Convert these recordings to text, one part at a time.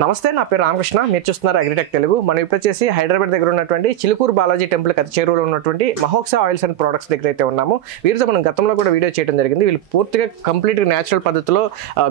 నమస్తే, నా పేరు రామకృష్ణ. మీరు చూస్తున్నారు అగ్రిటెక్ తెలుగు. మనం ఇప్పుడు వచ్చేసి హైదరాబాద్ దగ్గర ఉన్నటువంటి చిలుకూరు బాలాజీ టెంపుల్ అతి చేరువలో ఉన్నటువంటి మహోక్సా ఆయిల్స్ అండ్ ప్రొడక్ట్స్ దగ్గర అయితే ఉన్నాము. వీరితో మనం గతంలో కూడా వీడియో చేయడం జరిగింది. వీళ్ళు పూర్తిగా కంప్లీట్గా న్యాచురల్ పద్ధతిలో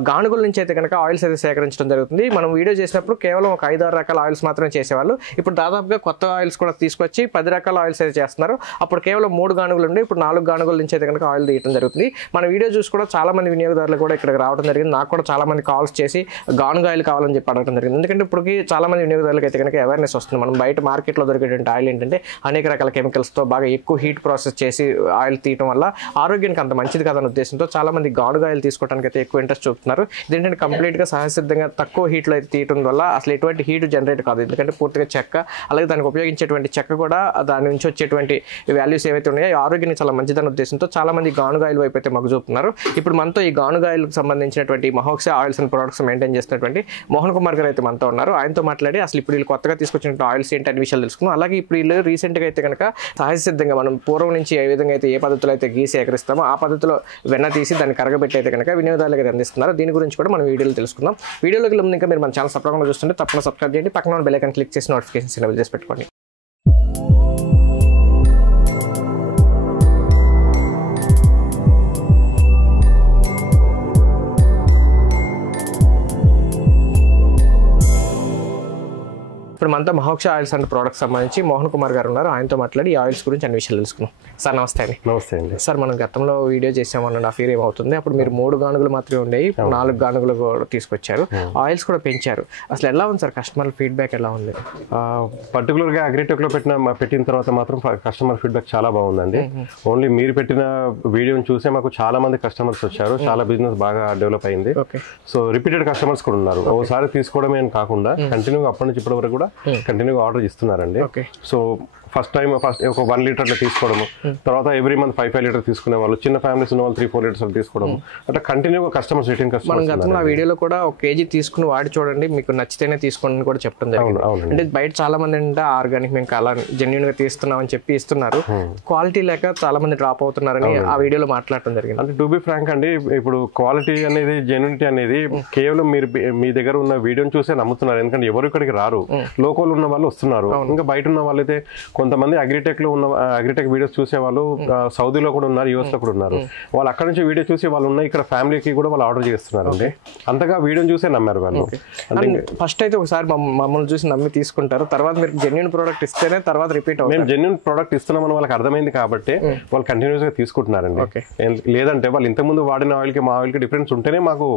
గానుగుల నుంచి అయితే కనుక ఆయిల్స్ అయితే సేకరించడం జరుగుతుంది. మనం వీడియో చేసినప్పుడు కేవలం ఒక 5-6 రకాల ఆయిల్స్ మాత్రమే చేసేవాళ్ళు. ఇప్పుడు దాదాపుగా కొత్త ఆయిల్స్ కూడా తీసుకొచ్చి 10 రకాల ఆయిల్స్ అయితే చేస్తున్నారు. అప్పుడు కేవలం 3 గానుగులు ఉండి ఇప్పుడు 4 గానుగుల నుంచి అయితే కనుక ఆయిల్ తీయడం జరుగుతుంది. మన వీడియో చూసి కూడా చాలా మంది వినియోగదారులు కూడా ఇక్కడికి రావడం జరిగింది. నాకు కూడా చాలా మంది కాల్స్ చేసి గానుగ ఆయిల్ కావాలని చెప్పి అడగడం జరిగింది. ఎందుకంటే ఇప్పటికి చాలా మంది వినియోగదారులకు అయితే కనుక అవేర్నెస్ వస్తుంది. మనం బయట మార్కెట్లో దొరికేటువంటి ఆయిల్ ఏంటంటే అనేక రకాల కెమికల్స్తో బాగా ఎక్కువ హీట్ ప్రాసెస్ చేసి ఆయిల్ తీయడం వల్ల ఆరోగ్యానికి అంత మంచిది కాదన్న ఉద్దేశంతో చాలా మంది గానుగ ఆయిల్ తీసుకోవడానికి అయితే ఎక్కువ ఇంట్రెస్ట్ చూపుతున్నారు. ఇదేంటంటే కంప్లీట్గా సహజసిద్ధంగా తక్కువ హీట్లో అయితే తీయడం వల్ల అసలు ఎటువంటి హీట్ జనరేట్ కాదు. ఎందుకంటే పూర్తిగా చెక్క, అలాగే దానికి ఉపయోగించేటువంటి చెక్క కూడా దాని నుంచి వచ్చేటువంటి వాల్యూస్ ఏవైతే ఉన్నాయో ఆరోగ్యానికి చాలా మంచిదన్న ఉద్దేశంతో చాలా మంది గానుగ ఆయిల్ వైపు అయితే మొగ్గు చూపుతున్నారు. ఇప్పుడు మనతో ఈ గానుగ ఆయిల్కి సంబంధించినటువంటి మహోక్సా ఆయిల్స్ అండ్ ప్రొడక్ట్స్ మెయింటైన్ చేస్తున్నటువంటి మోహన్ కుమార్ గారు అయితే మనతో ఉన్నారు. ఆయనతో మాట్లాడి అసలు ఇప్పుడు వీళ్ళు కొత్తగా తీసుకొచ్చిన ఆయిల్స్ ఏంటి అనే విషయాలు తెలుసుకున్నాం. అలాగే ఇప్పుడు వీళ్ళు రీసెంట్గా అయితే కనుక సహజసిద్ధంగా మనం పూర్వం నుంచి ఏ విధంగా అయితే ఏ పద్ధతిలో అయితే గీ సేకరిస్తామో ఆ పద్ధతిలో వెన్న తీసి దాన్ని కరగబెట్టి అయితే కనుక వినియోగదారులకు అందిస్తున్నారు. దీని గురించి కూడా మనం వీడియోలో తెలుసుకుందాం. వీడియోలోకి ముందు ఇంకా మీరు మన ఛానల్ సబ్స్క్రైబ్ చూస్తుంటే తప్పకుండా సబ్స్క్రైబ్ చేయండి. పక్కన ఉన్న బెల్ ఐకాన్ క్లిక్ చేసి నోటిఫికేషన్స్ ఎనేబుల్ చేసి పెట్టుకోండి. ఇప్పుడు మనతో మహోక్సా ఆయిల్స్ అండ్ ప్రొడక్ట్స్ సంబంధించి మోహన్ కుమార్ గారు ఉన్నారు. ఆయనతో మాట్లాడి ఈ ఆయిల్స్ గురించి అన్ని విషయాలు తెలుసుకున్నాం. సార్ నమస్తే అండి. నమస్తే అండి. సార్ మనం గతంలో వీడియో చేసాం 1.5 year ఏమవుతుంది. అప్పుడు మీరు 3 గానుగులు మాత్రమే ఉండేవి, 4 గానుగులు కూడా తీసుకొచ్చారు, ఆయిల్స్ కూడా పెంచారు. అసలు ఎలా ఉంది సార్, కస్టమర్ ఫీడ్బ్యాక్ ఎలా ఉంది? పర్టికులర్గా అగ్రిటెక్లో పెట్టిన తర్వాత మాత్రం కస్టమర్ ఫీడ్బ్యాక్ చాలా బాగుందండి. ఓన్లీ మీరు పెట్టిన వీడియోని చూసే మాకు చాలా మంది కస్టమర్స్ వచ్చారు. చాలా బిజినెస్ బాగా డెవలప్ అయింది. సో రిపీటెడ్ కస్టమర్స్ కూడా ఉన్నారు. ఒకసారి తీసుకోవడమే అని కాకుండా కంటిన్యూగా అప్పటి నుంచి ఇప్పటి వరకు కూడా కంటిన్యూగా ఆర్డర్ ఇస్తున్నారండి. సో ఫస్ట్ ఒక 1 లీటర్ తీసుకోవడము, తర్వాత ఎవ్రీ మంత్ 5 లీటర్ తీసుకునే వాళ్ళు, చిన్న ఫ్యామిలీస్ ఉన్న వాళ్ళు 3-4 లీటర్స్ తీసుకోవడం, అంటే కంటిన్యూగా కస్టమర్స్ రిటర్న్ కస్టమర్స్. గతంలో ఆ వీడియోలో కూడా 1 kg తీసుకుని వాడి చూడండి, మీకు నచ్చితేనే తీసుకోండి కూడా చెప్పడం జరిగింది. అంటే బయట చాలా మంది అంటే ఆర్గానిక్ మేము అలా జెన్యూన్ గా తీస్తున్నాం అని చెప్పి ఇస్తున్నారు, క్వాలిటీ లేక చాలా మంది డ్రాప్ అవుతున్నారని ఆ వీడియోలో మాట్లాడటం జరిగింది. అంటే టు బి ఫ్రాంక్ అండి, ఇప్పుడు క్వాలిటీ అనేది జెన్యూనిటీ అనేది కేవలం మీరు మీ దగ్గర ఉన్న వీడియోని చూసే నమ్ముతున్నారు. ఎందుకంటే ఎవరు ఇక్కడికి రారు, లోకల్ ఉన్న వాళ్ళు వస్తున్నారు. ఇంకా బయట ఉన్న వాళ్ళైతే కొంతమంది అగ్రిటెక్ వీడియోస్ చూసే వాళ్ళు సౌదీలో కూడా ఉన్నారు, యూఎస్ లో కూడా ఉన్నారు. వాళ్ళు అక్కడ నుంచి వీడియో చూసి వాళ్ళు ఉన్న ఇక్కడ ఫ్యామిలీకి కూడా వాళ్ళు ఆర్డర్ చేస్తున్నారు అండి. అంతగా వీడియోని చూసే నమ్మారు వాళ్ళు. ఫస్ట్ అయితే ఒకసారి మమ్మల్ని చూసి నమ్మి తీసుకుంటారు, తర్వాత మీరు జెన్యూన్ ప్రోడక్ట్ ఇస్తేనే తర్వాత రిపీట్ అవుతుంది. మేము జెన్యూన్ ప్రోడక్ట్ ఇస్తున్నామని వాళ్ళకి అర్థమైంది కాబట్టి వాళ్ళు కంటిన్యూస్ గా తీసుకుంటున్నారండి. లేదంటే వాళ్ళు ఇంతకుముందు వాడిన ఆయిల్ కి మా ఆయిల్ కి డిఫరెన్స్ ఉంటేనే మాకు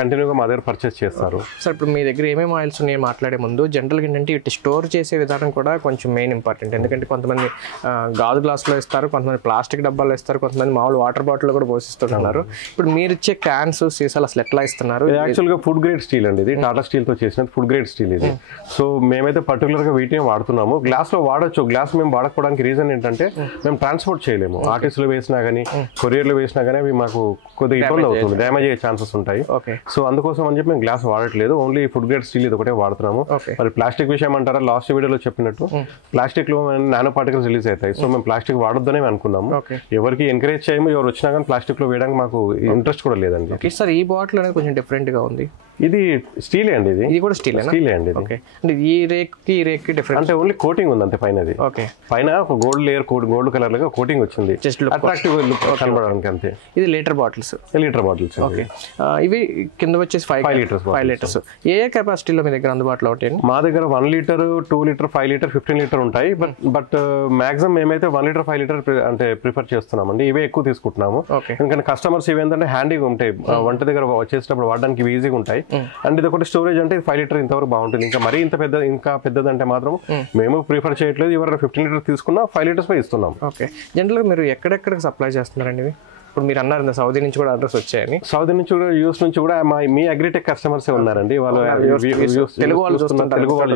కంటిన్యూగా మా దగ్గర పర్చేస్ చేస్తారు. సార్ ఇప్పుడు మీ దగ్గర ఏమేమి ఆయిల్స్ ఉన్నాయి మాట్లాడే ముందు జనరల్గా ఏంటంటే ఇటు స్టోర్ చేసే విధానం కూడా కొంచెం మెయిన్ ఇంపార్టెంట్. ఎందుకంటే కొంతమంది గాజు గ్లాసులో ఇస్తారు, కొంతమంది ప్లాస్టిక్ డబ్బాలో ఇస్తారు, కొంతమంది మామూలు వాటర్ బాటిల్ కూడా పోసిస్తున్నారు. ఇప్పుడు మీరు ఇచ్చే క్యాన్స్ సీసాలు అసలు ఎట్లా ఇస్తున్నారు? యాక్చువల్గా ఫుడ్ గ్రేడ్ స్టీల్ అండి, ఇది టాటా స్టీల్ తో చేసిన ఫుడ్ గ్రేడ్ స్టీల్ ఇది. సో మేమైతే పర్టికులర్ గా వీటిని వాడుతున్నాము. గ్లాస్ లో వాడచ్చు, గ్లాస్ మేము వాడకపోవడానికి రీజన్ ఏంటంటే మేము ట్రాన్స్పోర్ట్ చేయలేము. ఆర్టీసీలో వేసినా కానీ కొరియర్లో వేసినా కానీ అవి మాకు కొద్దిగా ఇబ్బంది అవుతుంది, డ్యామేజ్ అయ్యే ఛాన్సెస్ ఉంటాయి. సో అందుకోసం అని చెప్పి మేము గ్లాస్ వాడట్లేదు, ఓన్లీ ఫుడ్ గ్రేడ్ స్టీల్ ఇది ఒకటే వాడుతున్నాము. మరి ప్లాస్టిక్ విషయం అంటారా, లాస్ట్ వీడియోలో చెప్పినట్టు ప్లాస్టిక్ లో నానో పార్టికల్స్ రిలీజ్ అవుతాయి. సో మేము ప్లాస్టిక్ వాడొద్దనే అనుకున్నాము. ఎవరికి ఎంకరేజ్ చేయము, ఎవరు వచ్చినా కానీ ప్లాస్టిక్ లో వేయడానికి మాకు ఇంట్రెస్ట్ కూడా లేదండి. సార్ ఈ బాటిల్ అనేది కొంచెం డిఫరెంట్ గా ఉంది. ఇది స్టీలే అండి, ఇది కూడా స్టీలే అండి. అంటే ఈ రేక్ డిఫరెంట్ అంటే ఓన్లీ కోటింగ్ ఉంది అంతే పైన. పైన ఒక గోల్డ్ లేయర్, గోల్డ్ కలర్ లాగా కోటింగ్ వచ్చింది, అట్రాక్టివ్ లుక్ కనబడడానికి అంతే. ఇది లీటర్ బాటిల్స్. ఓకే, ఇవి కింద వచ్చేసి 5 లీటర్స్. ఏ కెపాసిటీలో మీ దగ్గర అందుబాటులో ఉంటాయి? మా దగ్గర 1 లీటర్, 2 లీటర్, 5 లీటర్, 15 లీటర్ ఉంటాయి. బట్ మాక్సిమం మేమైతే 1 లీటర్, 5 లీటర్ అంటే ప్రిఫర్ చేస్తున్నామండి. ఇవే ఎక్కువ తీసుకుంటున్నాము. ఎందుకంటే కస్టమర్స్ ఇవేంటంటే హ్యాండీగా ఉంటాయి, వంట దగ్గర వచ్చేటప్పుడు వాడడానికి ఈజీగా ఉంటాయి. అండ్ ఇది ఒకటి స్టోరేజ్ అంటే 5 లీటర్ ఇంతవరకు బాగుంటుంది. ఇంకా మరీ ఇంకా పెద్దదంటే మాత్రం మేము ప్రిఫర్ చేయట్లేదు. ఎవరైనా 15 లీటర్ తీసుకున్నా 5 లీటర్స్ పై ఇస్తున్నాం. ఓకే, జనరల్గా మీరు ఎక్కడెక్కడికి సప్లై చేస్తున్నారండి ఇవి? ఇప్పుడు మీరు అన్నారు సౌదీ నుంచి కూడా అడ్రస్ వచ్చాయని. సౌదీ నుంచి కూడా, యూఎస్ నుంచి కూడా మీ అగ్రిటెక్ కస్టమర్స్ ఉన్నారండి. వాళ్ళు తెలుగు వాళ్ళు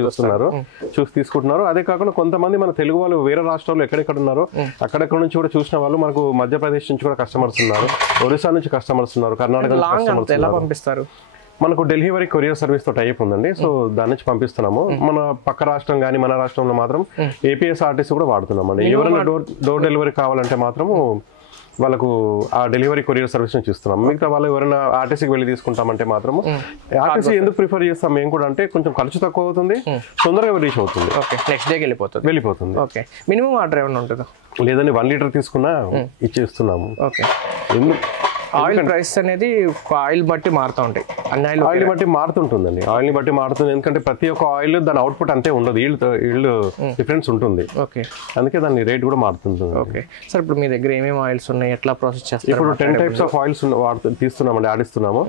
చూస్తున్నారు, చూసి తీసుకుంటున్నారు. అదే కాకుండా కొంతమంది మన తెలుగు వాళ్ళు వేరే రాష్ట్రాల్లో ఎక్కడెక్కడ ఉన్నారో అక్కడెక్కడ నుంచి కూడా చూసిన వాళ్ళు మనకు మధ్యప్రదేశ్ నుంచి కూడా కస్టమర్స్ ఉన్నారు, ఒరిస్సా నుంచి కస్టమర్స్ ఉన్నారు, కర్ణాటక నుంచి ఎలా పంపిస్తారు? మనకు ఢిల్లీ వరకు కొరియర్ సర్వీస్ తో టైప్ ఉందండి. సో దాని నుంచి పంపిస్తున్నాము. మన పక్క రాష్ట్రం కానీ మన రాష్ట్రంలో మాత్రం ఏపీఎస్ఆర్టీసీ కూడా వాడుతున్నాం అండి. ఎవరైనా డోర్ డెలివరీ కావాలంటే మాత్రము వాళ్ళకు ఆ డెలివరీ కొరియర్ సర్వీస్ నుంచి ఇస్తున్నాం. మిగతా వాళ్ళు ఎవరైనా ఆర్టీసీకి వెళ్ళి తీసుకుంటామంటే మాత్రము ఆర్టీసీ ఎందుకు ప్రిఫర్ చేస్తాం మేము కూడా అంటే కొంచెం ఖర్చు తక్కువ అవుతుంది, తొందరగా రీచ్ అవుతుంది. ఓకే, నెక్స్ట్ డేకి వెళ్ళిపోతుంది. ఓకే, మినిమం ఆర్డర్ ఏమైనా ఉంటుందా? లేదండి, 1 లీటర్ తీసుకున్నా ఇచ్చేస్తున్నాము. ఓకే, ఆయిల్ ప్రైస్ అనేది ఆయిల్ బట్టి మారుతూ ఉంటాయి, అన్ని ఆయిల్ బట్టి మారుతుంటుందండి, ఆయిల్ ని బట్టి మారుతుంది. ఎందుకంటే ప్రతి ఒక్క ఆయిల్ దాని అవుట్పుట్ అంతే ఉండదు, ఈల్డ్ డిఫరెన్స్ ఉంటుంది. ఓకే, అందుకే దాని రేట్ కూడా మారుతుంది. ఓకే సార్, ఇప్పుడు మీ దగ్గర ఏమేమి ఆయిల్స్ ఉన్నాయి, ఎట్లా ప్రాసెస్ చేస్తారు? ఇప్పుడు 10 టైప్స్ ఆఫ్ ఆయిల్స్ తీస్తున్నామండి, ఆడిస్తున్నాము.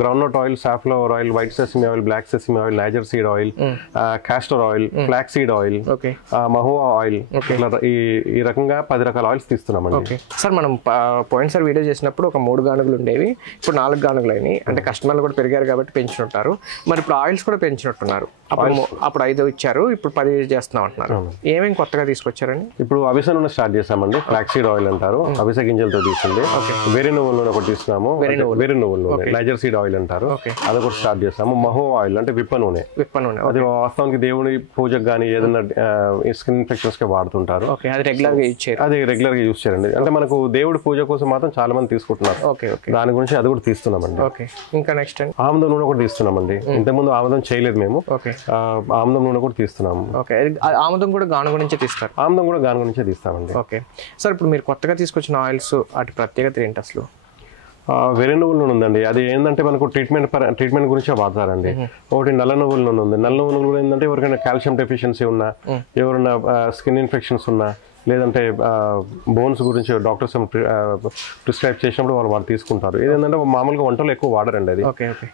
Ground nut oil, safflower oil, white sesame oil, black sesame oil, niger seed oil, castor oil, flax seed oil, mahua oil, ఈ రకంగా 10 రకాల ఆయిల్స్ తీస్తున్నామండి. సార్, మనం పోయినసారి వీడియో చేసినప్పుడు ఒక 3 గానుగులు ఉండేవి, ఇప్పుడు 4 గానుగులు అయినాయి. అంటే కస్టమర్లు కూడా పెరిగారు కాబట్టి పెంచుంటారు. మరి ఇప్పుడు ఆయిల్స్ కూడా పెంచినట్టున్నారు. అప్పుడు 5 ఇచ్చారు, ఇప్పుడు 10 చేస్తున్నాం అంటున్నారు. ఏమేమి కొత్తగా తీసుకొచ్చారండి? ఇప్పుడు అవిసె నూనె స్టార్ట్ చేసామండి, ఫ్లాక్ సీడ్ ఆయిల్ అంటారు, అవిసె గింజలతో తీసింది. వేరే నువ్వుల నూనె ఒకటి తీస్తున్నాము, వేరే నువ్వుల నూనె, నైజర్ సీడ్ ఆయిల్ అంటారు, అది ఒకటి స్టార్ట్ చేస్తాము. మహువా ఆయిల్ అంటే విప్ప నూనె, అది వాస్తవానికి దేవుడి పూజకు కానీ ఏదైనా స్కిన్ ఇన్ఫెక్షన్స్ కి వాడుతుంటారు. అది రెగ్యులర్ గా యూజ్ చేయండి. అంటే మనకు దేవుడి పూజ కోసం మాత్రం చాలా మంది తీసుకుంటున్నారు. దాని గురించి అది కూడా తీస్తున్నామండి. ఇంకా నెక్స్ట్ ఆముదం నూనె కూడా తీస్తున్నామండి. ఇంతకుముందు ఆముదం చేయలేదు మేము, ఆముదం నూనె కూడా తీస్తున్నాము. ఆముదం కూడా గానుగ నుంచే తీస్తారు? ఆముదం కూడా గానుగ నుంచే తీస్తామండి. ఓకే సార్, ఇప్పుడు మీరు కొత్తగా తీసుకొచ్చిన ఆయిల్స్ వాటి ప్రత్యేకత ఏంటి అసలు? వేరే నువ్వుల నూనె ఉందండి, అది ఏంటంటే మనకు ట్రీట్మెంట్ గురించి వాడతారండి. ఒకటి నల్ల నువ్వుల నూనె ఉంది. నల్ల నువ్వుల నూనె ఏంటంటే ఎవరికైనా కాల్షియం డెఫిషియన్సీ ఉన్నా, ఎవరైనా స్కిన్ ఇన్ఫెక్షన్స్ ఉన్నా, లేదంటే బోన్స్ గురించి డాక్టర్స్ ప్రిస్క్రైబ్ చేసినప్పుడు వాళ్ళు తీసుకుంటారు. ఏదంటే మామూలుగా వంటలు ఎక్కువ వాడరండి, అది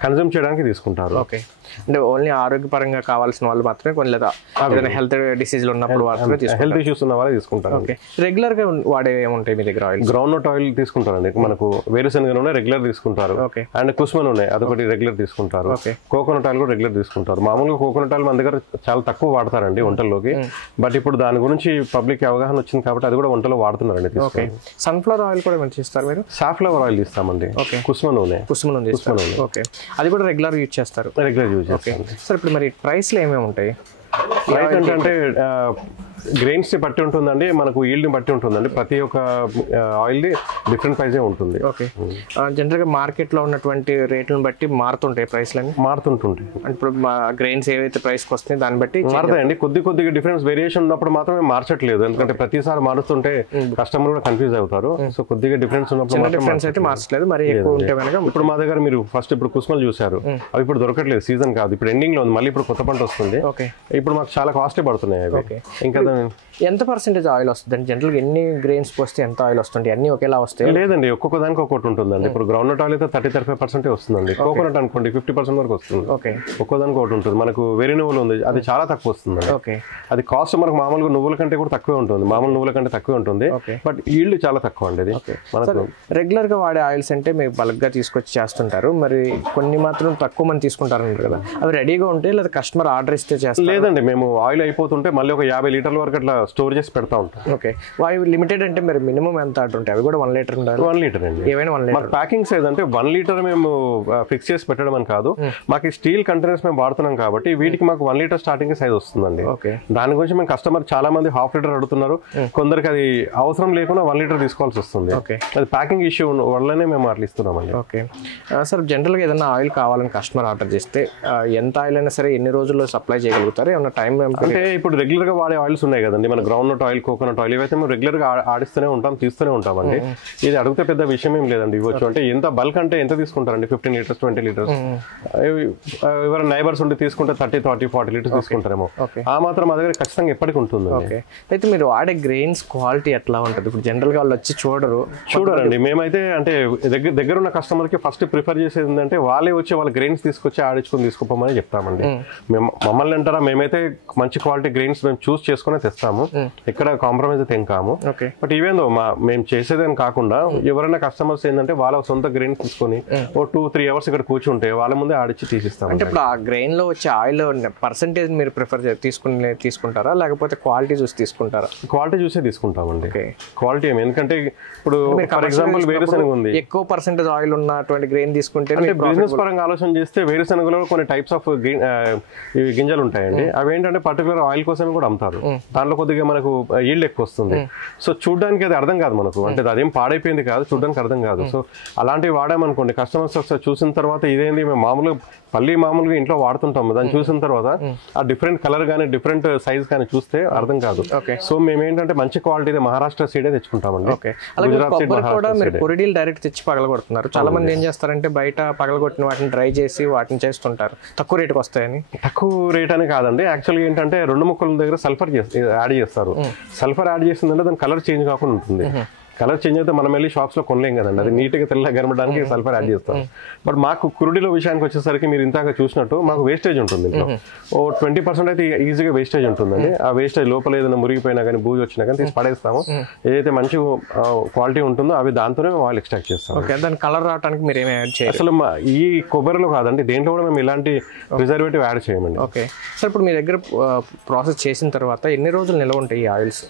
కన్జ్యూమ్ చేయడానికి తీసుకుంటారు. ఓకే, అంటే ఓన్లీ ఆరోగ్యపరంగా కావాల్సిన వాళ్ళు మాత్రమే, కొన్ని లేదా హెల్త్ డిసీజ్లు ఉన్నప్పుడు హెల్త్ ఇష్యూస్ ఉన్న వాళ్ళే తీసుకుంటారు. రెగ్యులర్ గా వాడే ఏముంటాయి మీ దగ్గర? ఆయిల్ గ్రౌండ్ నట్ ఆయిల్ తీసుకుంటారండి, మనకు వేరుశనగ నూనె రెగ్యులర్ తీసుకుంటారు, అండ్ కుస్మ నూనె అదొకటి రెగ్యులర్ తీసుకుంటారు, కోకోనట్ ఆయిల్ కూడా రెగ్యులర్ తీసుకుంటారు. మామూలుగా కోకోనట్ ఆయిల్ మన దగ్గర చాలా తక్కువ వాడతారండి వంటల్లోకి, బట్ ఇప్పుడు దాని గురించి పబ్లిక్ అవగాహన వచ్చింది కాబట్టి అది కూడా వంటలో వాడుతున్నారండి. సన్ఫ్లవర్ ఆయిల్ కూడా ఇస్తారు మీరు? సాఫ్లవర్ ఆయిల్ ఇస్తామండి, కుస్మ నూనె. ఓకే, అది కూడా రెగ్యులర్ యూజ్ చేస్తారు? రెగ్యులర్ యూజ్ చేస్తారు. సార్, ఇప్పుడు మరి ప్రైస్లు ఏమేమి ఉంటాయి? ప్రైస్ అంటే గ్రెయిన్స్ ని బట్టి ఉంటుందండి, మనకు ఈల్డ్ ని బట్టి ఉంటుందండి. ప్రతి ఒక్క ఆయిల్ ది డిఫరెంట్ ప్రైస్ ఉంటుంది. ఓకే, జనరల్ గా మార్కెట్ లో ఉన్నటువంటి రేట్లను బట్టి మారుతుంటాయి ప్రైస్లన్నీ? మారుతుంటుంటాయి. ఇప్పుడు గ్రెయిన్స్ ఏవైతే ప్రైస్ కి వస్తాయి దాన్ని బట్టి మారుతాయండి. కొద్దిగా డిఫరెన్స్ వేరియేషన్ ఉన్నప్పుడు మాత్రమే మార్చట్లేదు, ఎందుకంటే ప్రతిసారి మారుతుంటే కస్టమర్ కూడా కన్ఫ్యూజ్ అవుతారు. సో కొద్దిగా డిఫరెన్స్ ఉన్నప్పుడు డిఫరెన్స్ అయితే మార్చలేదు, మరి ఎక్కువ ఉంటే కనుక. ఇప్పుడు మా దగ్గర మీరు ఫస్ట్ ఇప్పుడు కుస్మలు చూసారు, అవి ఇప్పుడు దొరకట్లేదు, సీజన్ కాదు, ఇప్పుడు ఎండింగ్ లో ఉంది, మళ్ళీ ఇప్పుడు కొత్త పంట వస్తుంది. ఇప్పుడు మాకు చాలా కాస్ట్లీ పడుతున్నాయి అవి. ఇంకా ఎంత పర్సెంటేజ్ ఆయిల్ వస్తుంది? జనరల్ గా ఎన్ని గ్రెయిన్స్ పోస్తే ఎంత ఆయిల్ వస్తుంది? అన్ని ఒకేలా వస్తాయి? లేదండి, ఒక్కొక్క దానికి ఒక్కొక్కటి ఉంటుందండి. ఇప్పుడు గ్రౌండ్ నట్ ఆయిల్ అయితే 30-35% వస్తుందండి, కోకోనట్ అనుకోండి 50% వరకు వస్తుంది. ఒక్కో దానికి ఒకటి ఉంటుంది. మనకు వేరే నువ్వులు ఉంది, అది చాలా తక్కువ వస్తుంది. అది కాస్ట్ మనకు మామూలుగా నువ్వుల కంటే కూడా తక్కువే ఉంటుంది, మామూలు నువ్వుల కంటే తక్కువే ఉంటుంది, బట్ ఈల్డ్ చాలా తక్కువ అండి. మనకు రెగ్యులర్ గా వాడే ఆయిల్స్ అంటే మీరు బల్క్ గా తీసుకొచ్చి చేస్తుంటారు, మరి కొన్ని మాత్రం తక్కువ మంది తీసుకుంటారు కదా, అవి రెడీగా ఉంటే లేదా కస్టమర్ ఆర్డర్ ఇస్తే చేస్తారు? లేదండి, మేము ఆయిల్ అయిపోతుంటే మళ్ళీ ఒక 50 లీటర్ల వరకు అట్లా స్టోర్ చేసి పెడతా ఉంటాం. ఓకే, అవి లిమిటెడ్ అంటే మరి మినిమం ఎంత ఆర్డర్ ఉంటాయి? అవి కూడా 1 లీటర్ ఉండాలి? 1 లీటర్ అండి, ఏమైనా 1 లీటర్. ప్యాకింగ్ సైజ్ అంటే 1 లీటర్ మేము ఫిక్స్ చేసి పెట్టడం అని కాదు, మాకు స్టీల్ కంటైనర్స్ మేము వాడుతున్నాం కాబట్టి వీటికి మాకు 1 లీటర్ స్టార్టింగ్ సైజ్ వస్తుందండి. దాని గురించి మేము కస్టమర్ చాలా మంది ½ లీటర్ అడుగుతున్నారు, కొందరికి అది అవసరం లేకుండా 1 లీటర్ తీసుకోవాల్సి వస్తుంది. అది ప్యాకింగ్ ఇష్యూ వల్లనే మేము అట్లా ఇస్తున్నామండి. ఓకే సార్, జనరల్గా ఏదైనా ఆయిల్ కావాలని కస్టమర్ ఆర్డర్ చేస్తే ఎంత ఆయిల్ అయినా సరే ఎన్ని రోజుల్లో సప్లై చేయగలుగుతారు? ఏమన్నా టైం? అంటే ఇప్పుడు రెగ్యులర్ గా వాడే ఆయిల్స్ ఉన్నాయి కదండి, మన గ్రౌండ్ నట్ ఆయిల్, కోకోనట్ ఆయిల్, ఇవైతే మేము రెగ్యులర్ గా ఆడిస్తూనే ఉంటాం, తీస్తూనే ఉంటామండి. ఇది అడిగితే పెద్ద విషయం ఏం లేదండి, ఇవ్వచ్చు. అంటే ఎంత బల్క్ అంటే ఎంత తీసుకుంటారండి? 15 లీటర్స్ 20 లీటర్స్. ఎవరైనా నైబర్స్ ఉంటే తీసుకుంటే 30, 40 లీటర్స్ తీసుకుంటారేమో, ఆ మాత్రం మా దగ్గర ఖచ్చితంగా ఎప్పటికి ఉంటుంది. అయితే మీరు వాడే గ్రెయిన్స్ క్వాలిటీ ఎట్లా ఉంటుంది? ఇప్పుడు జనరల్ గా వాళ్ళు వచ్చి చూడరండి. మేమైతే అంటే దగ్గర ఉన్న కస్టమర్ కి ఫస్ట్ ప్రిఫర్ చేసేది ఏంటంటే వాళ్ళే వచ్చి వాళ్ళ గ్రెయిన్స్ తీసుకొచ్చి ఆడించుకొని తీసుకోపోమని చెప్తామండి. మమ్మల్ని అంటారా, మేమైతే మంచి క్వాలిటీ గ్రెయిన్స్ మేము చూస్ చేసుకునే తెస్తాము, ఎక్కడ కాంప్రమైజ్ అయితే కాము. బట్ ఈవెన్ మేము చేసేదని కాకుండా ఎవరైనా కస్టమర్స్ ఏంటంటే వాళ్ళ సొంత గ్రెయిన్ తీసుకొని 2-3 అవర్స్ ఇక్కడ కూర్చుంటే వాళ్ళ ముందే ఆడిచ్చి తీసిస్తాం. అంటే ఇప్పుడు ఆ గ్రెయిన్ లో వచ్చే ఆయిల్ పర్సెంటేజ్ మీరు ప్రిఫర్ తీసుకుంటారా, లేకపోతే క్వాలిటీ చూసి తీసుకుంటారా? క్వాలిటీ చూసే తీసుకుంటామండి. క్వాలిటీ ఏమి, ఎందుకంటే ఇప్పుడు ఫర్ ఎగ్జాంపుల్ వేరుశనగ ఉంది, ఎక్కువ పర్సెంటేజ్ ఆయిల్ ఉన్నటువంటి గ్రెయిన్ తీసుకుంటే బిజినెస్ పరంగా ఆలోచన చేస్తే వేరుశనగలో కొన్ని టైప్స్ ఆఫ్ గింజలు ఉంటాయండి, అవి ఏంటంటే పర్టికులర్ ఆయిల్ కోసం కూడా అమ్ముతారు. దాంట్లో కొద్దిగా మనకు ఈల్డ్ ఎక్కువ వస్తుంది. సో చూడడానికి అది అర్థం కాదు మనకు, అంటే అదేం పాడైపోయింది కాదు, చూడడానికి అర్థం కాదు. సో అలాంటివి వాడామనుకోండి, కస్టమర్స్ ఒకసారి చూసిన తర్వాత ఇదేంది మేము మామూలుగా ఇంట్లో వాడుతుంటాము, దాన్ని చూసిన తర్వాత ఆ డిఫరెంట్ కలర్ కానీ డిఫరెంట్ సైజ్ కానీ చూస్తే అర్థం కాదు. సో మేము ఏంటంటే మంచి క్వాలిటీ మహారాష్ట్ర సీడే తెచ్చుకుంటామండి. పొడిడీలు డైరెక్ట్ తెచ్చి పగలగొడుతున్నారు. చాలా మంది ఏం చేస్తారంటే బయట పగలగొట్టిన వాటిని డ్రై చేసి వాటిని చేస్తుంటారు, తక్కువ రేటుకి వస్తాయని. తక్కువ రేట్ అని కాదండి, యాక్చువల్గా ఏంటంటే 2 ముక్కల దగ్గర సల్ఫర్ యాడ్ చేస్తారు. సల్ఫర్ యాడ్ చేసిందంటే దాని కలర్ చేంజ్ కాకుండా ఉంటుంది. కలర్ చేంజ్ అయితే మనం వెళ్ళి షాప్స్లో కొనలేం కదండి, అది నీట్గా తెల్లగా కనబడడానికి సల్ఫర్ యాడ్ చేస్తాం. బట్ మాకు కురుడిలో విషయానికి వచ్చేసరికి మీరు ఇంతగా చూసినట్టు మాకు వేస్టేజ్ ఉంటుంది. ఇంట్లో 20% అయితే ఈజీగా వేస్టేజ్ ఉంటుందండి. ఆ వేస్టేజ్ లోపల ఏదైనా మురిగిపోయినా కానీ బూజు వచ్చినా కానీ తీసి పడేస్తాము. ఏదైతే మంచి క్వాలిటీ ఉంటుందో అవి దాంతోనే ఆయిల్ ఎక్స్ట్రాక్ట్ చేస్తాం. దాని కలర్ రావడానికి మీరు ఏమి యాడ్ చేయాలి? అసలు ఈ కొబ్బరిలో కాదండి, దేంట్లో కూడా మేము ఇలాంటి ప్రిజర్వేటివ్ యాడ్ చేయమండి. ఓకే సార్, ఇప్పుడు మీ దగ్గర ప్రాసెస్ చేసిన తర్వాత ఎన్ని రోజులు నిల్వ ఉంటాయి ఈ ఆయిల్స్?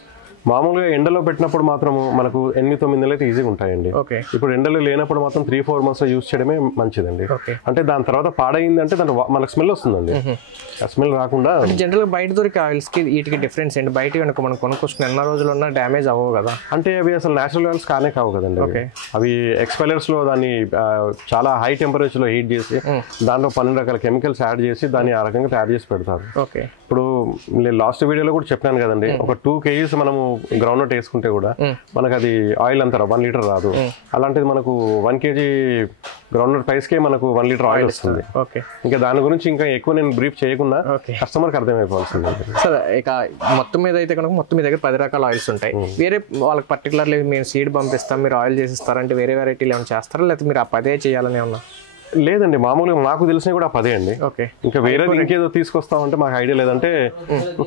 మామూలుగా ఎండలో పెట్టినప్పుడు మాత్రము మనకు 8-9 నెలలు అయితే ఈజీగా ఉంటాయండి. ఇప్పుడు ఎండలో లేనప్పుడు మాత్రం 3-4 months యూజ్ చేయడమే మంచిదండి. అంటే దాని తర్వాత పాడైందంటే దాని మనకు స్మెల్ వస్తుందండి. ఆ స్మెల్ రాకుండా జనరల్గా బయట దొరికే ఆయిల్స్ కి వీటికి డిఫరెన్స్ ఏంటి? బయట కనుక మనం కొనుక్కొచ్చుకుని ఎన్న రోజులు ఉన్నా డ్యామేజ్ అవ్వవు కదా? అంటే అవి అసలు నేచురల్ ఆయిల్స్ కానే కావు కదండి. అవి ఎక్స్పైలర్స్ లో దాన్ని చాలా హై టెంపరేచర్ లో హీట్ చేసి దాంట్లో 12 రకాల కెమికల్స్ యాడ్ చేసి దాన్ని ఆ రకంగా తయారు చేసి పెడతారు. ఇప్పుడు లాస్ట్ వీడియోలో కూడా చెప్పాను కదండి, ఒక 2 kgs మనము గ్రౌండ్ నట్ వేసుకుంటే కూడా మనకు అది ఆయిల్ అంటారా 1 లీటర్ రాదు. అలాంటిది మనకు 1 kg గ్రౌండ్ నట్ ప్రైస్కే మనకు 1 లీటర్ ఆయిల్ వస్తుంది. ఇంకా దాని గురించి ఇంకా ఎక్కువ నేను బ్రీఫ్ చేయకుండా కస్టమర్కి అర్థమైపోవాల్సింది. సరే, ఇక మొత్తం మీద అయితే కనుక మొత్తం మీ దగ్గర 10 రకాల ఆయిల్స్ ఉంటాయి. వేరే వాళ్ళకి పర్టికులర్లీ మేము సీడ్ పంపిస్తాం, మీరు ఆయిల్ చేసిస్తారంటే వేరే వెరైటీలు ఏమైనా చేస్తారా, లేకపోతే మీరు ఆ 10 చేయాలని ఏమన్నా? లేదండి, మామూలుగా మాకు తెలిసినవి కూడా 10 అండి. ఇంకా వేరే ఇంకేదో తీసుకొస్తామంటే మాకు ఐడియా లేదంటే,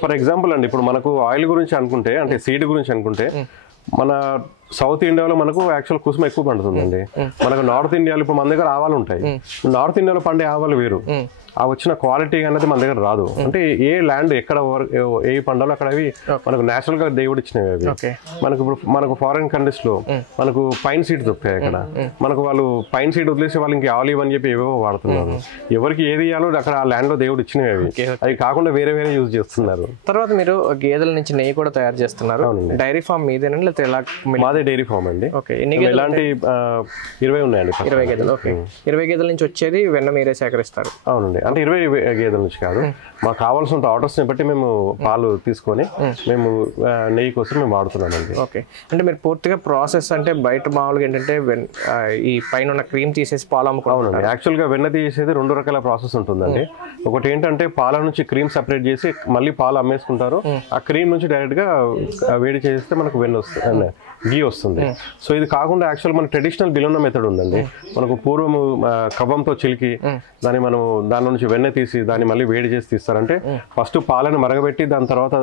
ఫర్ ఎగ్జాంపుల్ అండి, ఇప్పుడు మనకు ఆయిల్ గురించి అనుకుంటే, అంటే సీడ్ గురించి అనుకుంటే, మన సౌత్ ఇండియాలో మనకు యాక్చువల్ కుసుమ ఎక్కువ పండుతుందండి. మనకు నార్త్ ఇండియాలో ఇప్పుడు మన దగ్గర ఆవాలు ఉంటాయి. నార్త్ ఇండియాలో పండే ఆవాలు వేరు, ఆ వచ్చిన క్వాలిటీ అనేది మన దగ్గర రాదు. అంటే ఏ ల్యాండ్ ఎక్కడ ఏ పండాలో అక్కడ అవి మనకు నేచురల్ గా దేవుడు ఇచ్చినవి అవి. మనకు ఇప్పుడు మనకు ఫారిన్ కంట్రీస్ లో మనకు పైన్ సీడ్ దొరుకుతాయి. అక్కడ మనకు వాళ్ళు పైన్ సీడ్ వదిలేసి వాళ్ళు ఇంకా ఆలివ్ అని చెప్పి ఏవేవో వాడుతున్నారు. ఎవరికి ఏది ఇవ్వాలో అక్కడ ఆ ల్యాండ్ లో దేవుడు ఇచ్చినవి అవి, అవి కాకుండా వేరే వేరే యూజ్ చేస్తున్నారు. తర్వాత మీరు గేదెల నుంచి నెయ్యి కూడా తయారు చేస్తున్నారు. డైరీ ఫామ్ మీదేనండి లేకపోతే ఎలా? మాదే డైరీ ఫామ్ అండి. ఇలాంటి 20 ఉన్నాయండి. 20 గేదెలు. 20 గేదెల నుంచి వచ్చేది వెన్న మీరే సేకరిస్తారు? అవునండి, అంటే 20 గేదెల నుంచి కాదు, మాకు కావాల్సిన ఆర్డర్స్ని బట్టి మేము పాలు తీసుకొని మేము నెయ్యి కోసం మేము వాడుతున్నామండి. ఓకే, అంటే మీరు పూర్తిగా ప్రాసెస్ అంటే బయట మామూలుగా ఏంటంటే ఈ పైన ఉన్న క్రీమ్ తీసేసి పాలు అమ్ముకోవాలి. అవునండి, యాక్చువల్గా వెన్న తీసేది 2 రకాల ప్రాసెస్ ఉంటుందండి. ఒకటి ఏంటంటే పాల నుంచి క్రీమ్ సెపరేట్ చేసి మళ్ళీ పాలు అమ్మేసుకుంటారు. ఆ క్రీమ్ నుంచి డైరెక్ట్గా వేడి చేస్తే మనకు వెన్న వస్తుంది, గీ వస్తుంది. సో ఇది కాకుండా యాక్చువల్ మన ట్రెడిషనల్ బిలోన మెథడ్ ఉందండి. మనకు పూర్వము కవ్వంతో చిలికి దాని నుంచి వెన్న తీసి దాన్ని మళ్ళీ వేడి చేసి తీస్తారంటే, ఫస్ట్ పాలను మరగబెట్టి దాని తర్వాత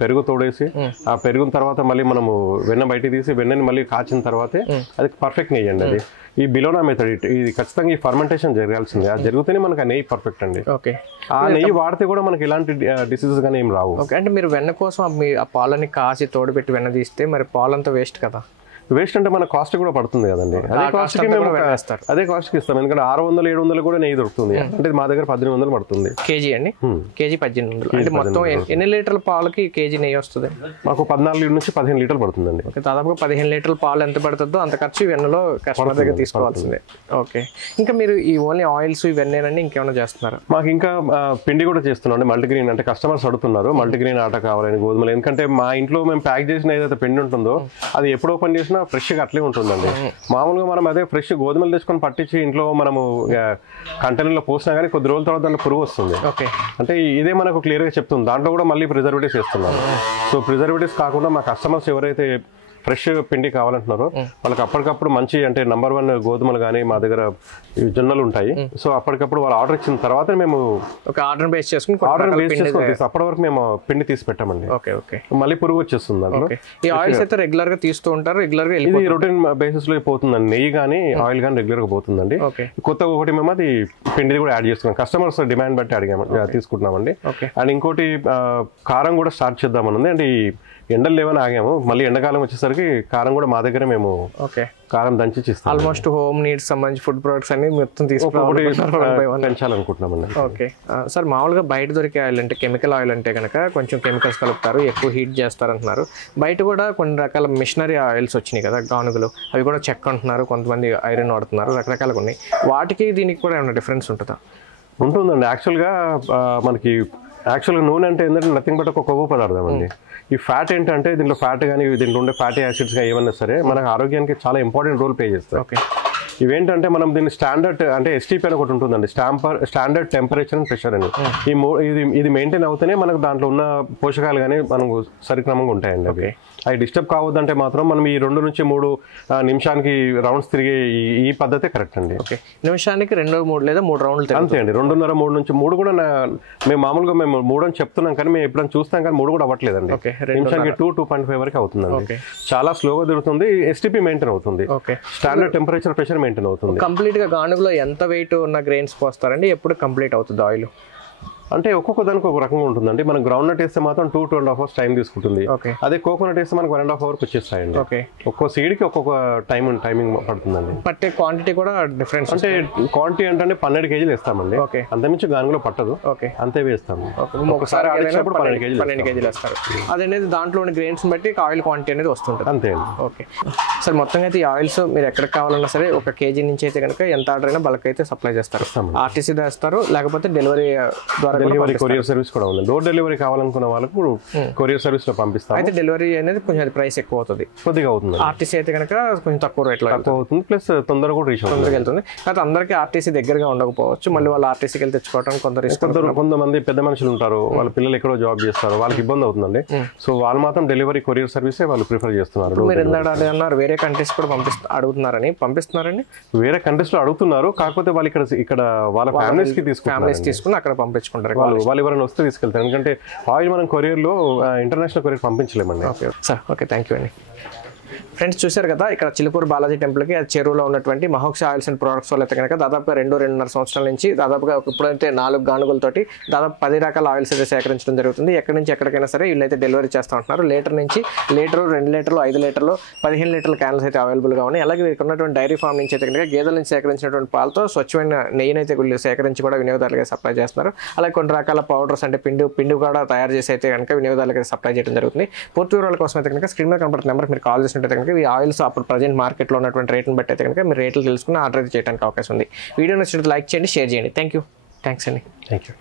పెరుగు తోడేసి ఆ పెరుగున తర్వాత మళ్ళీ మనము వెన్న బయట తీసి వెన్నని మళ్ళీ కాచిన తర్వాతే అది పర్ఫెక్ట్ నెయ్యి అండి. అది ఈ బిలోనా మెథడ్ ఇది ఖచ్చితంగా ఈ ఫర్మెంటేషన్ జరగాల్సిందే, అది జరిగితేనే మనకు ఆ నెయ్యి పర్ఫెక్ట్ అండి. ఆ నెయ్యి వాడితే కూడా మనకి ఎలాంటి డిసీజెస్ కానీ ఏం రావు. అంటే మీరు వెన్న కోసం ఆ పాలని కాసి తోడబెట్టి వెన్న తీస్తే మరి పాలంతా వేస్ట్ కదా? వేస్ట్ అంటే మన కాస్ట్ కూడా పడుతుంది కదండి, అదే కాస్ట్కి మేము అదే కాస్ట్కి ఇస్తాం. ఎందుకంటే 600-700 కూడా నెయ్యి దొరుకుతుంది, అంటే మా దగ్గర 1800 పడుతుంది కేజీ అండి. కేజీ 1800. అంటే మొత్తం ఎన్ని లీటర్ల పాలకి కేజీ నెయ్యి వస్తుంది? మాకు 14 నుంచి 15 లీటర్లు పడుతుందండి. దాదాపుగా 15 లీటర్ల పాలు ఎంత పడుతుందో అంత ఖర్చు వెన్నలో కస్టమర్ దగ్గర తీసుకోవాల్సిందే. ఓకే, ఇంకా మీరు ఈ ఓన్లీ ఆయిల్స్ ఇవన్నీ ఇంకేమైనా చేస్తున్నారు? మాకు ఇంకా పిండి కూడా చేస్తున్నాం అండి, మల్టీగ్రెయిన్. అంటే కస్టమర్స్ అడుగుతున్నారు మల్టీగ్రెయిన్ ఆట కావాలని, గోధుమలు. ఎందుకంటే మా ఇంట్లో మేము ప్యాక్ చేసిన ఏదైతే పిండి ఉంటుందో అది ఎప్పుడు ఓపెన్ చేసినా ఫ్రెష్గా అట్లే ఉంటుందండి. మామూలుగా మనం అదే ఫ్రెష్ గోధుమలు తెచ్చుకొని పట్టించి ఇంట్లో మనము కంటైనర్లో పోసినా కానీ కొద్ది రోజుల తర్వాత దాంట్లో పురుగు వస్తుంది. అంటే ఇదే మనకు క్లియర్గా చెప్తుంది. దాంట్లో కూడా మళ్ళీ ప్రిజర్వేటివ్స్ వేస్తున్నారు. సో ప్రిజర్వేటివ్స్ కాకుండా మా కస్టమర్స్ ఎవరైతే ఫ్రెష్ పిండి కావాలంటున్నారో వాళ్ళకి అప్పటికప్పుడు మంచి అంటే నంబర్ 1 గోధుమలు కానీ మా దగ్గర జొన్నలు ఉంటాయి. సో అప్పటికప్పుడు వాళ్ళు ఆర్డర్ ఇచ్చిన తర్వాత మేము ఆర్డర్ బేస్ చేసుకుని అప్పటి వరకు మేము పిండి తీసి పెట్టామండి. మళ్ళీ పురుగు వచ్చేస్తుంది. ఈ ఆయిల్స్ అయితే రెగ్యులర్ గా తీస్తూ ఉంటారు, రెగ్యులర్ గా ఇది రొటీన్ బేసిస్ లో పోతుందండి. నెయ్యి కానీ ఆయిల్ కానీ రెగ్యులర్ గా పోతుందండి. కొత్తగా ఒకటి మేము అది పిండిది కూడా యాడ్ చేస్తున్నాం, కస్టమర్స్ డిమాండ్ బట్టి అడిగాము తీసుకుంటున్నామండి. అండ్ ఇంకోటి కారం కూడా స్టార్ట్ చేద్దామని ఉంది. అంటే ఎండలు లేవని ఆగాము, మళ్ళీ ఎండాకాలం వచ్చేసరికి వచ్చేసరికి కారం కూడా మా దగ్గర మేము ఓకే కారం దంచి ఇస్తాం. ఆల్మోస్ట్ హోమ్ నీడ్స్ సంబంధించి ఫుడ్ ప్రొడక్ట్స్ అన్ని మొత్తం పెంచాలనుకుంటున్నామండి. ఓకే సార్, మామూలుగా బయట దొరికే ఆయిల్ అంటే కెమికల్ ఆయిల్ అంటే కనుక కొంచెం కెమికల్స్ కలుపుతారు, ఎక్కువ హీట్ చేస్తారు అంటున్నారు. బయట కూడా కొన్ని రకాల మిషనరీ ఆయిల్స్ వచ్చినాయి కదా, గానుగలు, అవి కూడా చెక్క అంటున్నారు, కొంతమంది ఐరన్ వాడుతున్నారు, రకరకాలుగా ఉన్నాయి. వాటికి దీనికి కూడా ఏమైనా డిఫరెన్స్ ఉంటుందా? ఉంటుందండి. యాక్చువల్గా నూనె అంటే ఏంటంటే నథింగ్ బట్ ఒక కొవ్వు పదార్థం అండి. ఈ ఫ్యాట్ ఏంటంటే దీంట్లో ఫ్యాట్ కానీ దీంట్లో ఉండే ఫ్యాటీ యాసిడ్స్ కానీ ఏమన్నా సరే మనకు ఆరోగ్యానికి చాలా ఇంపార్టెంట్ రోల్ ప్లే చేస్తాయి. ఓకే, ఇవేంటంటే మనం దీన్ని స్టాండర్డ్ అంటే ఎస్టీపీ అని ఒకటి ఉంటుందండి, స్టాండర్డ్ టెంపరేచర్ అండ్ ప్రెషర్ అని. ఇది మెయింటైన్ అవుతూనే మనకు దాంట్లో ఉన్న పోషకాలు కానీ మనకు సరిక్రమంగా ఉంటాయండి. అవి డిస్టర్బ్ కావద్దంటే మాత్రం మనం ఈ 2 నుంచి 3 నిమిషానికి రౌండ్స్ తిరిగే ఈ పద్ధతే కరెక్ట్ అండి. ఓకే, నిమిషానికి 2-3 లేదా 3 రౌండ్లు అంతే అండి. 2.5 3 నుంచి 3 కూడా మేము మామూలుగా 3 అని చెప్తున్నాం కానీ మేము ఎప్పుడైనా చూస్తాం కానీ 3 కూడా అవ్వట్లేదండి. నిమిషానికి 2-2.5 వరకు అవుతుందండి. చాలా స్లోగా తిరుగుతుంది, ఎస్టీపీ మెయింటైన్ అవుతుంది, స్టాండర్డ్ టెంపరేచర్ ప్రెషర్ మెయింటైన్ అవుతుంది. కంప్లీట్ గా గానుగలో ఎంత వెయిట్ ఉన్న గ్రెయిన్స్ పోస్తారండి, ఎప్పుడు కంప్లీట్ అవుతుంది ఆయిల్? అంటే ఒక్కొక్క దానికి ఒక రకంగా ఉంటుందండి. మనం గ్రౌండ్ నట్ వేస్తే మాత్రం 2-2.5 అవర్స్ టైం తీసుకుంటుంది. అదే కోకోనట్ వేస్తే మనకు 1.5 అవర్కి వచ్చేస్తాయండి. ఒక్కో సీడ్కి ఒక్కొక్క టైమింగ్ పడుతుందండి. పట్టే క్వాంటిటీ కూడా డిఫరెన్స్ అంటే క్వాంటిటీ అంటే 12 కేజీలు వేస్తామండి. అంతమించి గానుగలో పట్టదు, అంతే వేస్తాము. ఒకసారి 12 కేజీలు వేస్తారు. అదనేది దాంట్లో గ్రెయిన్స్ బట్టి ఆయిల్ క్వాంటిటీ అనేది వస్తుంటుంది. అంతే అండి. ఓకే సార్, మొత్తంగా అయితే ఈ ఆయిల్స్ మీరు ఎక్కడికి కావాలన్నా సరే 1 కేజీ నుంచి అయితే కనుక ఎంత ఆర్డర్ అయినా బల్క్ అయితే సప్లై చేస్తారు. ఆర్టీసీ వేస్తారు, లేకపోతే డెలివరీ ద్వారా డెలివరీ కొరియర్ సర్వీస్ కూడా ఉంది. డోర్ డెలివరీ కావాలనుకున్న వాళ్ళకు కొరియర్ సర్వీస్ లో పంపిస్తాం. అయితే డెలివరీ అనేది కొంచెం ప్రైస్ ఎక్కువ అవుతుంది, కొద్దిగా అవుతుంది. ఆర్టీసీ అయితే కనుక కొంచెం తక్కువ రేట్లో అవుతుంది, ప్లస్ తొందరగా కూడా రీచ్ వెళ్తుంది. అయితే అందరికీ ఆర్టీసీ దగ్గరగా ఉండకపోవచ్చు, మళ్ళీ వాళ్ళు ఆర్టీసీకి వెళ్ళి తెచ్చుకోవడం కొంతమంది పెద్ద మనుషులు ఉంటారు, వాళ్ళ పిల్లలు ఎక్కడో జాబ్ చేస్తారు, వాళ్ళకి ఇబ్బంది అవుతుందండి. సో వాళ్ళు మాత్రం డెలివరీ కొరియర్ సర్వీసే వాళ్ళు ప్రిఫర్ చేస్తున్నారు. మీరు అన్నారు వేరే కంట్రీస్ కూడా పంపిస్తున్నారండి. వేరే కంట్రీస్ లో అడుగుతున్నారు, కాకపోతే వాళ్ళు ఇక్కడ వాళ్ళ ఫ్యామిలీస్ తీసుకుని అక్కడ పంపించుకుంటారు. వాళ్ళు ఎవరైనా వస్తే తీసుకెళ్తారు, ఎందుకంటే ఆయిల్ మనం కొరియర్లో ఇంటర్నేషనల్ కొరియర్ పంపించలేమండి. సార్ ఓకే, థ్యాంక్ యూ అండి. ఫ్రెండ్స్ చూశారు కదా, ఇక్కడ చిలుకూరు బాలాజీ టెంపుల్కి చెరువులో ఉన్నటువంటి మహోక్ష ఆయిల్స్ అండ్ ప్రొడక్ట్స్ వాళ్ళు అయితే కనుక దాదాపుగా 2-2.5 సంవత్సరాల నుంచి దాదాపుగా ఇప్పుడైతే 4 గానుగలతోటి దాదాపు 10 రకాల ఆయిల్స్ అయితే సేకరించడం జరుగుతుంది. ఎక్కడి నుంచి ఎక్కడికైనా సరే వీళ్ళైతే డెలివరీ చేస్తూ ఉంటున్నారు. లీటర్ నుంచి లీటరు, 2 లీటర్లు, 5 లీటర్లు, 15 లీటర్ల క్యాన్లు అయితే అవైలబుల్గా ఉన్నాయి. అలాగే వీరికి ఉన్నటువంటి డైరీ ఫామ్ నుంచి అయితే కనుక గేదెల నుంచి సేకరించినటువంటి పాలతో స్వచ్ఛమైన నెయ్యిని అయితే వీళ్ళు సేకరించి కూడా వినియోగదారులుగా సప్లై చేస్తున్నారు. అలాగే కొన్ని రకాల పౌడర్స్ అంటే పిండి కూడా తయారు చేసి అయితే కనుక వినియోగదారులకు సప్లై చేయడం జరుగుతుంది. పూర్తి వివరాల కోసం అయితే కనుక స్క్రీన్ మీద కనబడుతున్న నెంబర్కి మీరు కాల్ చేసినట్టు కనుక ఈ ఆయిల్స్ అప్పుడు ప్రజెంట్ మార్కెట్లో ఉన్నటువంటి రేట్ని బట్టి అయితే కనుక మీరు రేట్లు తెలుసుకుని ఆర్డర్ అయితే చేయడానికి అవకాశం ఉంది. వీడియో నచ్చినట్టు లైక్ చేయండి, షేర్ చేయండి. థ్యాంక్స్ అండి. Thank you.